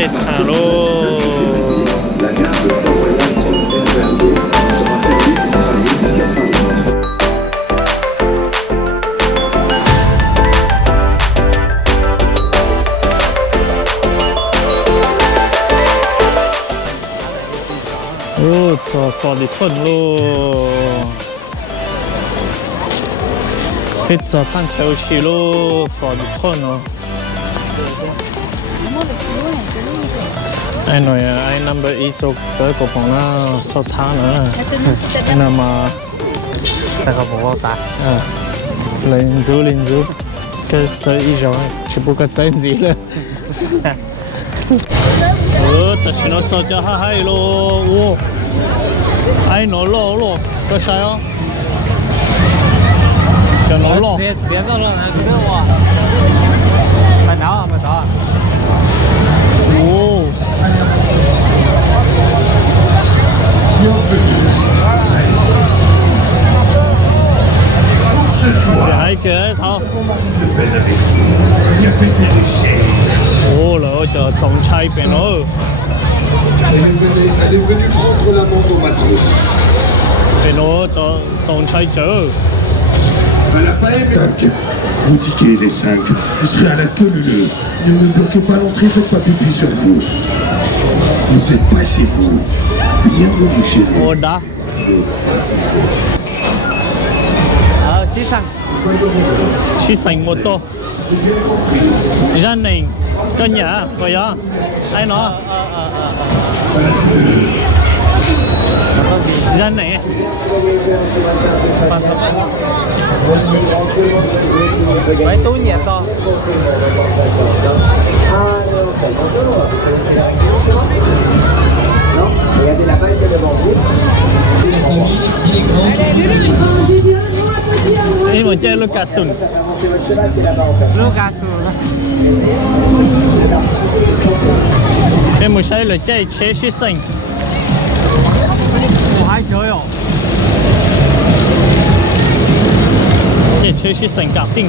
chết thả luôn. Cho đi thuần luôn. Hết giờ tan theo xí luôn, cho đi thuần rồi. Anh nói anh number 1 cho tới của phòng nó cho tháng nữa. Anh nào mà ta có bảo ta. Lên giúp cái tới ý rồi, chỉ có cái tên gì nữa. Ta xin nó cho hai luôn. Anh nó lo, có sao không? Cho nó lo. Dễ ra rồi, cái đó. Phải nào mà đó. Hai cái thôi. Là cho trồng chai bên đó. Bên đó cho trồng chai chở. Vous tiquez les 5, vous serez à la queue leu. Ne me bloquez pas l'entrée, faites pas pipi sur vous. Vous êtes pas chez vous. Bienvenue chez nous. Đã. Chỉ xanh một tô. Gia đình có nhà có gió. Ai nó? Gia này. Mấy túi nhẹ to. Ini mau cek Lukasun. Em muốn xem là chơi chế sĩ sinh. Hai chơi rồi. Chơi chế sĩ sinh cả tinh.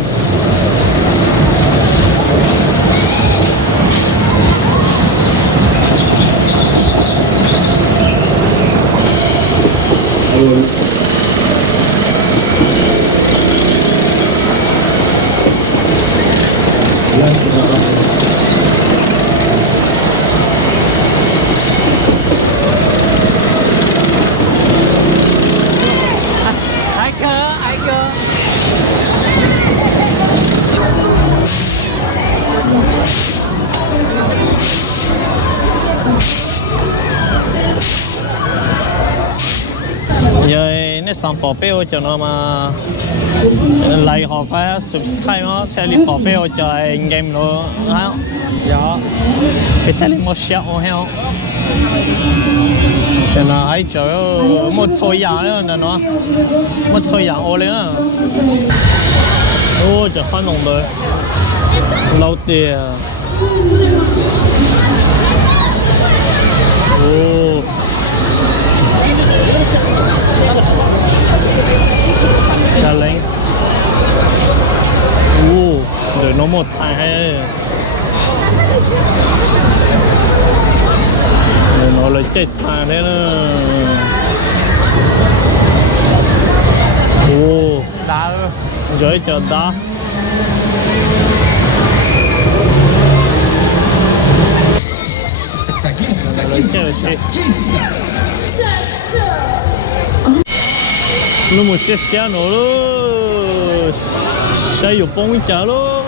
Ai cơ. Giờ nó xong bỏ bêu cho nó mà lại họ phải subscribe nó theo lịch bỏ bêu cho anh game nó hả? Dạ. Cái theo lịch một share hả? Cho nó ấy chờ một số dạng nữa nó một số dạng ô lên á. Ô chờ khoan đồng đời lâu tiền. Ô ra lên. Để nó một thằng hay để nó lấy chết thằng đấy nữa. Đá rồi chờ đá. Lấy chết. Nó một xe nó luôn. Xe有崩trả luôn.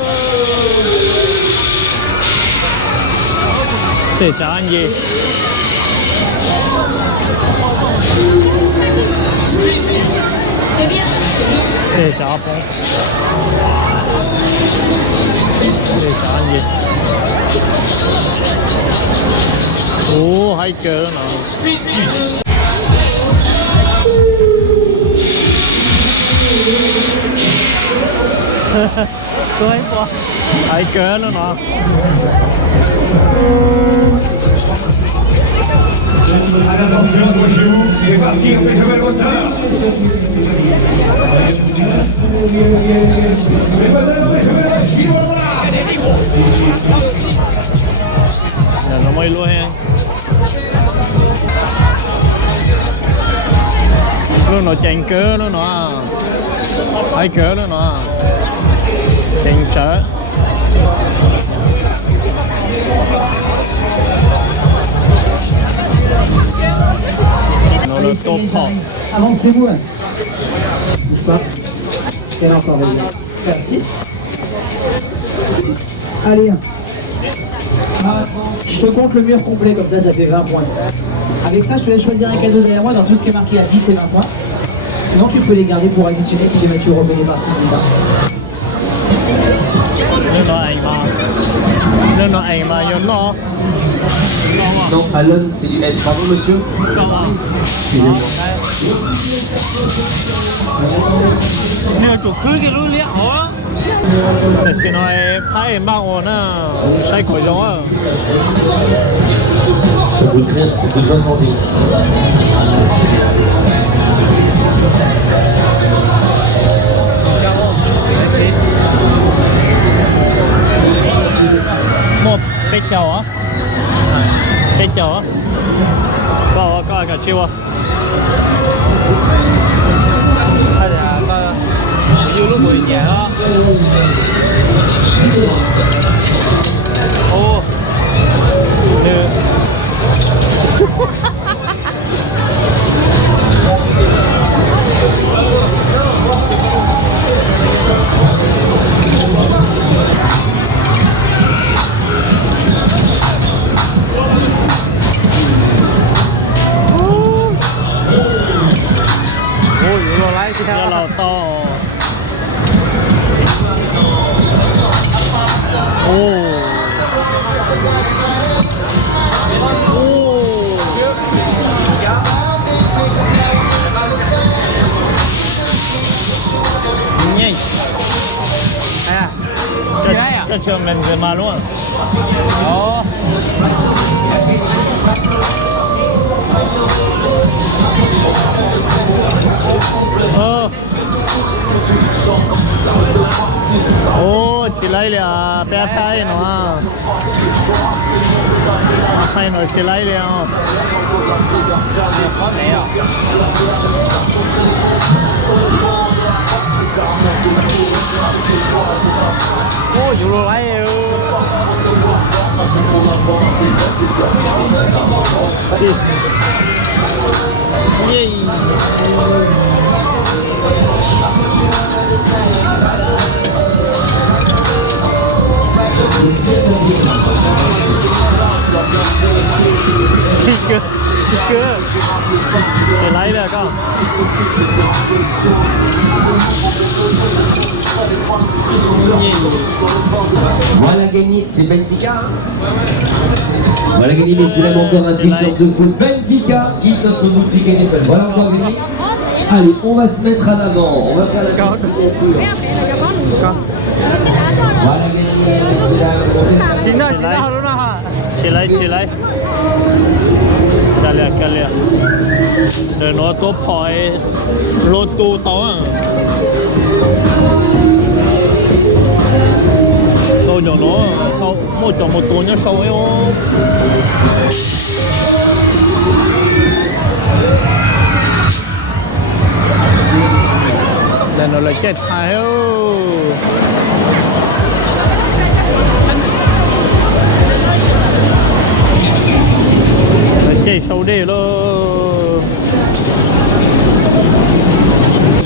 Để trả anh gì? Để trả phong. Để trả anh gì? Hay cỡ nào. Tôi quá. Hay cỡ nữa nè. Attention, approchez-vous, c'est parti, on fait jouer le moteur. Les modèles, on fait jouer la chinoise. Giờ nó mới luôn hen. Luôn nó chèn cớ luôn nó. Ai cớ luôn nó. Chèn chớ. Nó le top top. Avancez-vous. Bouge pas. Et là encore, vas-y. Merci. Allez. Je te compte le mur complet, comme ça fait 20 points. Avec ça, je te laisse choisir un cadeau derrière moi dans tout ce qui est marqué à 10 et 20 points. Sinon, tu peux les garder pour additionner si jamais tu remets les parties plus tard. Non, Alon, c'est du S. Bravo, monsieur. Thì nói phải bao ổn à, sai khỏi giống à. Ça coûte rien, ça coûte 20 centimes. Một cái chầu á, cái chầu á, bao có cả chiêu à. Vô lúc 10 giờ đó. Ô, được. Giờ là to. Nhanh. À, cho trường mình về mà luôn. Đó. Ô, chỉ lấy là bé thay nó. Thay nó chỉ lấy liền. Có mẹ à? Ô, dù đồ lấy yêu. Chưa để lấy được không? Voilà gagné, c'est Benfica. Voilà gagné, messieurs, dames, encore un t-shirt de foot Benfica, guide notre boutique NFL. Voilà encore gagné. Allez, on va se mettre en avant. On va faire la signature. Voilà gagné, messieurs, dames. Chỉ lấy. Kalian. Rồi nó có phỏi lô tu to à. Sâu cho nó sâu một tuần nó sâu ấy không. Đây nó là chết thái chạy sâu đi luôn.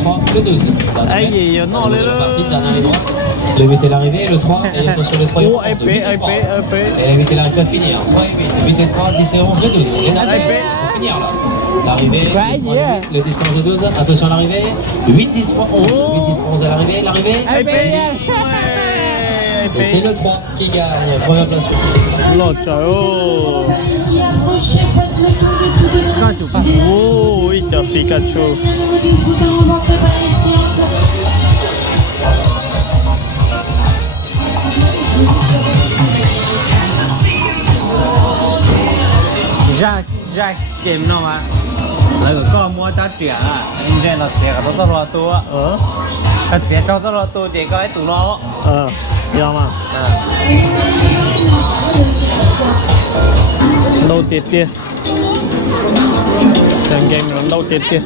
3, le 12. Ai gì nó lên Le parti, dernier et droit. Le 8 est l'arrivée, le 3, et attention le 3 Oh, et épée. le 8 est l'arrivée à finir. 3 et 8, 8 et 3, 10 et 11, le 12. Les derniers pour finir là. L'arrivée, le 3, le 8, le 10, 11, le 12. Attention à l'arrivée. 8, 10, 3, 11. 8, 10, 11 à l'arrivée. L'arrivée. Et c'est le 3 qui gagne. Première place. Là, trời ơi. Oh, il t'a Pikachu. Jack game nó mà. Lại có mua ta chuyện à. Nên là tiền có rất là to. Cái tiền cho rất là to thì cái tụi nó. Hiểu mà. đâu tiệt tiệt đàn game nó đâu tiệt tiệt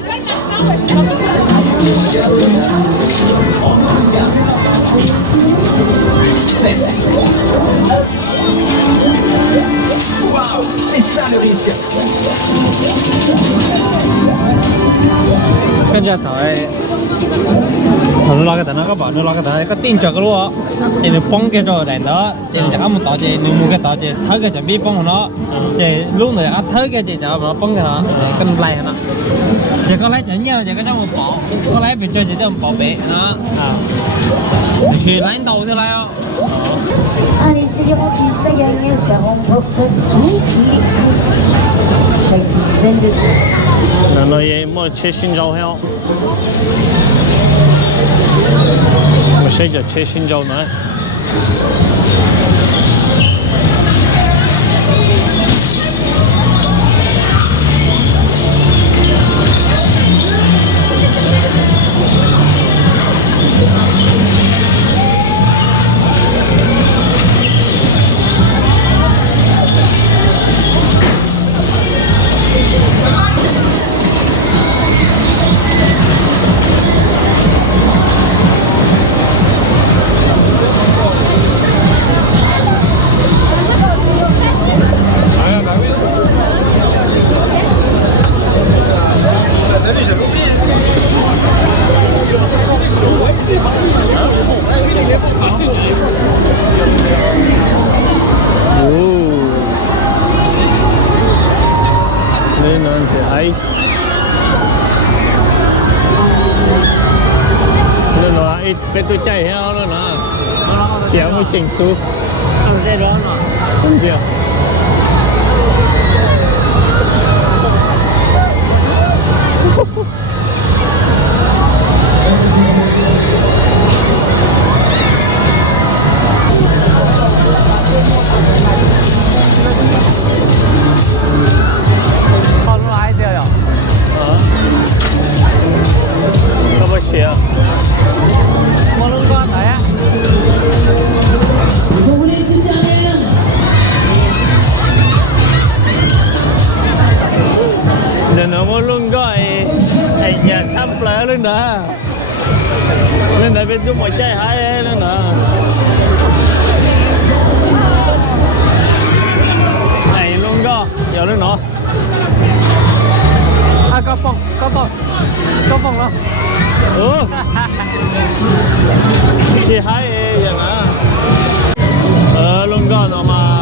Waouh, c'est ça le risque. Cái giờ thời nó lo cái tờ nó có bảo nó lo cái tờ có tin cho cái luôn thì nó bông cái rồi đèn đó thì nó có một tờ gì nó mua cái tờ gì thấy cái chuẩn bị bông của nó thì lúc này ăn thấy cái gì cho nó bông cái nó để cân lại nó thì có lấy chỉnh nhau thì có trong một bỏ có lấy bị chơi chỉ trong một bỏ bể nó thì lấy đầu thế này không Allez, c'est les rôtis, ça gagne, ça remporte tout. Chaque dizaine de là nói mua chế xin rau heo mà sẽ giờ chế xin rau nữa nên nó sẽ ấy nên nó ít cái tôi chạy heo nữa nè xéo một chỉnh số ăn cái đó nó không chưa con nó ai chơi rồi có bao nhiêu mua luôn con đấy á giờ nó muốn luôn gọi anh nhà thăm plé luôn đó nên là bên tôi mọi chạy hai luôn đó này luôn go giờ luôn nó à có bông đó chỉ hai giờ nó luôn go nó mà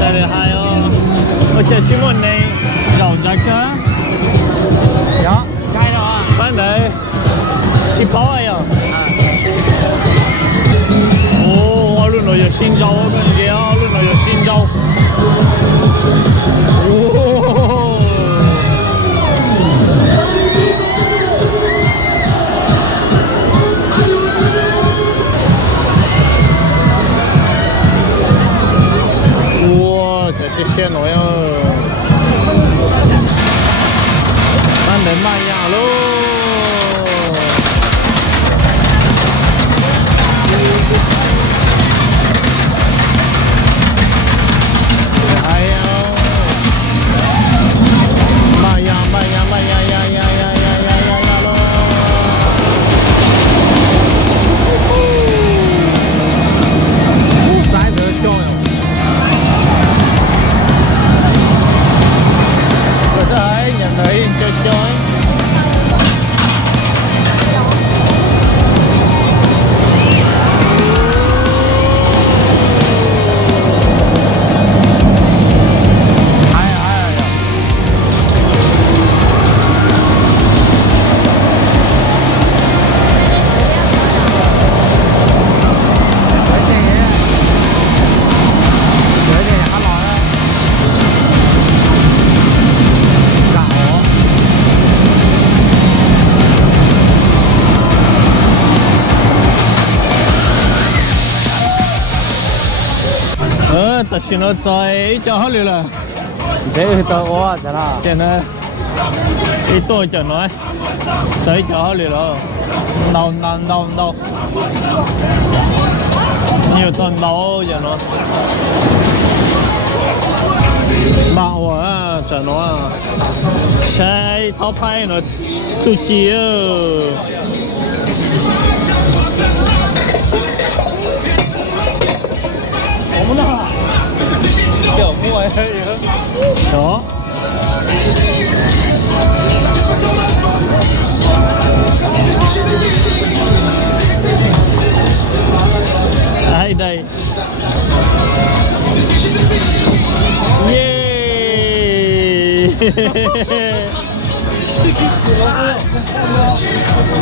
chạy được hai ở chơi chim môn này giàu giá cả đó cái đó bán đấy chỉ bao ai à ô luôn rồi giờ xin rau cái gì á luôn rồi giờ xin rau哇，这是鲜了哟！慢点慢呀喽！哎呀，慢呀慢呀慢呀呀呀呀呀呀呀呀喽！塞得香哟！Đấy, nhận thấy chơi ta xin nó chơi cho họ liền là thế thì tao quá chả nào tiền này ít tôi cho nó chơi cho họ liền rồi đâu nhiều tuần đâu giờ nó bảo à cho nó sai tháo phai nó tu chia kiểu mua ấy đó ai đây yeah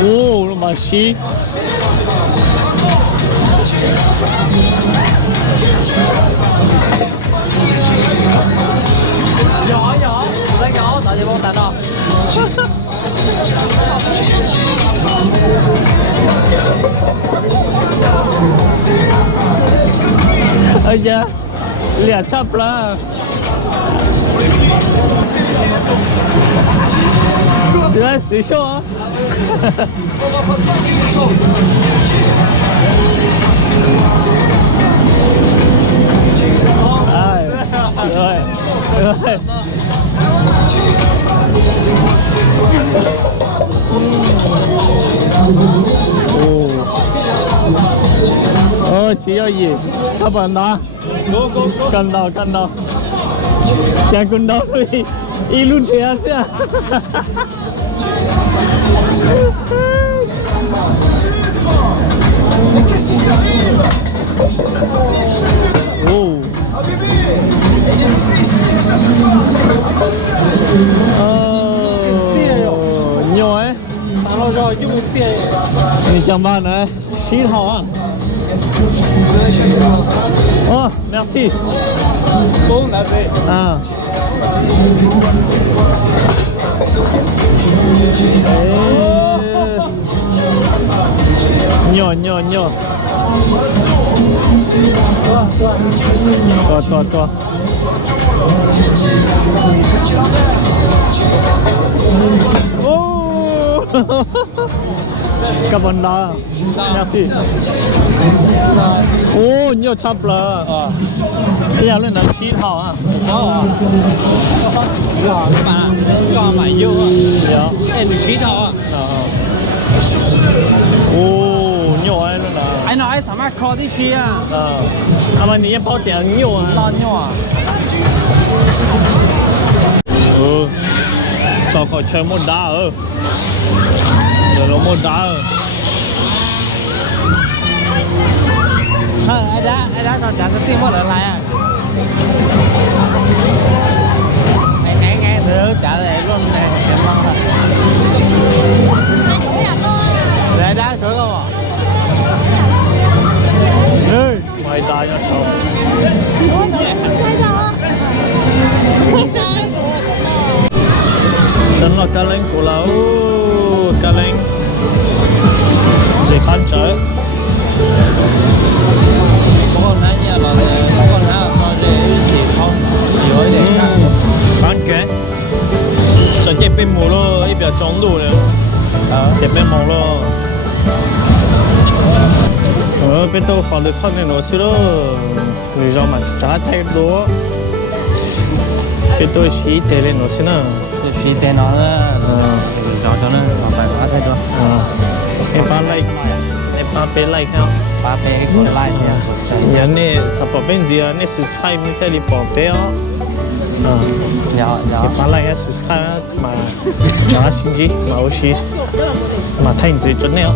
ô nó mà xí nhỏ nhỏ lấy nhỏ tại vì bông tạnh không ơi da lìa chắp là đấy xí show á ai rồi rồi chỉ có gì các bạn đó cần đâu chẳng cần đâu đi luôn thế à nhiều ấy nó rồi chứ một tiền mình chăm bạn đấy xí thỏ à oh merci cũng đã về à nhỏ to oh cảm ơn đó merci ô nhiều chắp là bây giờ lên là xí thỏ à đó rồi các bạn cho mày vô dạ em bị khí thọ ô nhiều ấy luôn là anh nói sao mà khó đi chi à mà你包点nhiều à bao nhiêu à sao có chơi một đá rồi nó một đá ai đã còn trả tiền mất lại à anh nghe thử trả lại luôn này em mong rồi để đá sửa không à ê mày đá nhá sao真là cá linh của lão cá linh chỉ khăn trái có con nãy nhà bảo có con nào nó để chỉ không chỉ hỏi để khăn cái cho chế bên mù lo ít biểu trống đủ nữa chế bên mù lo bên tôi phải được khăn này nó xíu đó người do mà trả thay đó bên tôi xí tê lên nó xíu nào phí tiền nó cho nó phải phát hết rồi em bán like em bán bé like nào ba pe cái cuốn like nha nhà này sắp vào bên gì này subscribe mình thấy đi bỏ bé á nhỏ em bán like subscribe mà trả xin gì mà aussi mà thành gì chỗ nào